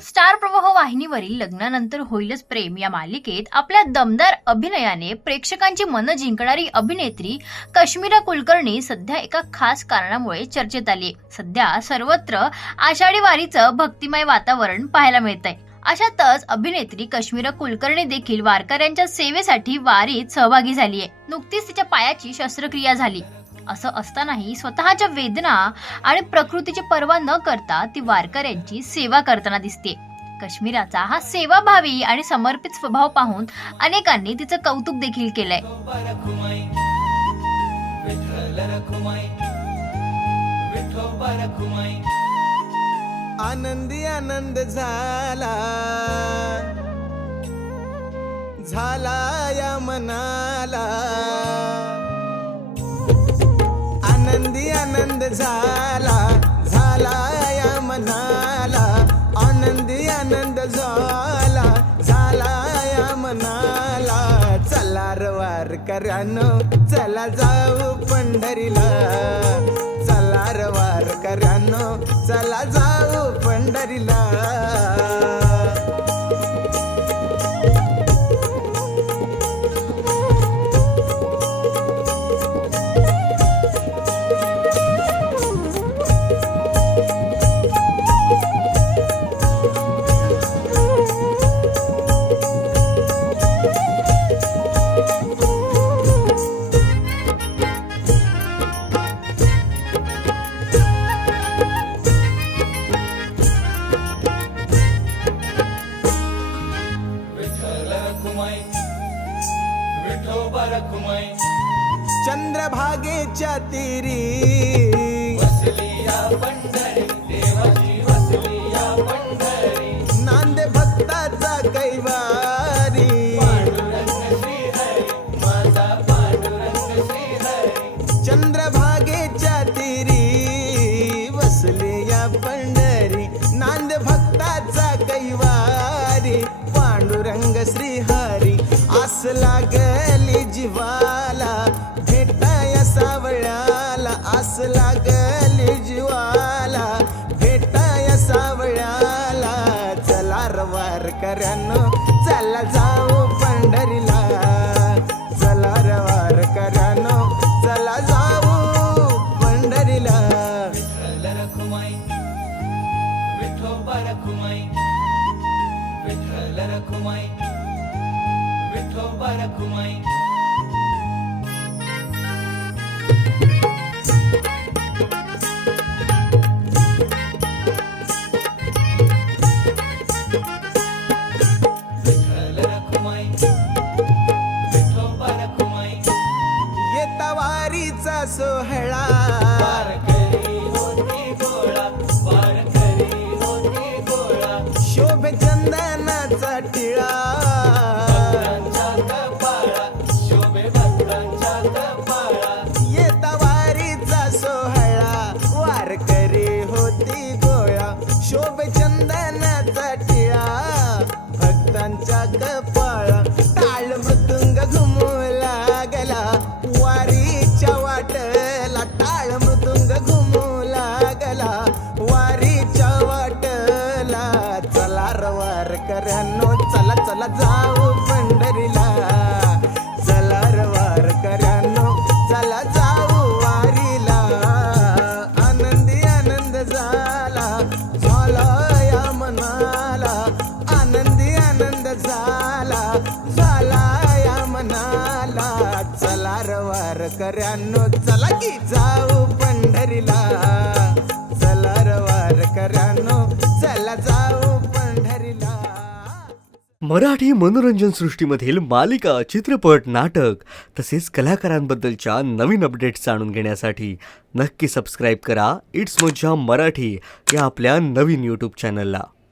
Star प्रवाह वाहिनीवरील लग्नानंतर होईलच प्रेम या मालिकेत आपल्या दमदार अभिनयाने प्रेक्षकांची मनं जिंकणारी अभिनेत्री कश्मीरा कुलकर्णी सध्या एका खास कारणामुळे चर्चेत आली. सध्या सर्वत्र आषाढी वारीचं भक्तिमय वातावरण पाहायला मिळतंय. अशातच अभिनेत्री कश्मीरा कुलकर्णी देखील वारकऱ्यांच्या सेवेसाठी वारीत सहभागी झालीय. नुकतीच तिच्या पायाची शस्त्रक्रिया झाली. असं असतानाही स्वतःच्या वेदना आणि प्रकृतीची पर्वा न करता ती वारकऱ्यांची सेवा करताना दिसते. कश्मीराचा हा सेवाभावी आणि समर्पित स्वभाव पाहून अनेकांनी तिचं कौतुक देखील केलंय. आनंदी आनंद झाला या मनाला, आनंदी आनंद झाला या मनाला, आनंदी आनंद झाला या मनाला. चला र वारकऱ्यानो चला जाऊ पंढरीला, चला र वारकऱ्यानो चला जाऊ पंढरीला. चंद्रभागेच्या तीरी नांदे भक्ताचा कैवारी, चंद्रभागेच्या तीरी वसली या पंढरी, नांद भक्ताचा कैवारी, पांडुरंग श्रीहरी. आस लागली जीवाला भेटाया सावळ्याला, आस लागली जीवाला भेटाया सावळ्याला. चला र वारकऱ्यानो चला जाऊ पंढरीला, चला र वारकऱ्यानो चला जाऊ पंढरीला. येता वारीचा सोहळा शोभे चंदनाचा टिळा, येता वारीचा सोहळा वारकरी होती गोळा, शोभे चंदनाचा टिळा भक्तांच्या कपाळा. टाळ मृदुंग घुमू लागला वारीच्या वाटला, टाळ मृदुंग घुमू लागला वारीच्या वाटला. चला र वारकऱ्यानो चला चला जाऊ पंढरीला, चला र वारकऱ्यानो चला जाऊ वारीला. आनंदी आनंद झाला या मनाला, आनंदी आनंद झाला या मनाला. चला र वारकऱ्यानो चला की जाऊ पंढरीला, चला र वारकऱ्यानो चला जाऊ पंढरीला. मराठी मनोरंजन सृष्टीमधील मालिका, चित्रपट, नाटक तसेच कलाकारांबद्दलच्या नवीन अपडेट्स जाणून घेण्यासाठी नक्की सबस्क्राईब करा इट्स मज्जा मराठी या आपल्या नवीन यूट्यूब चॅनलला.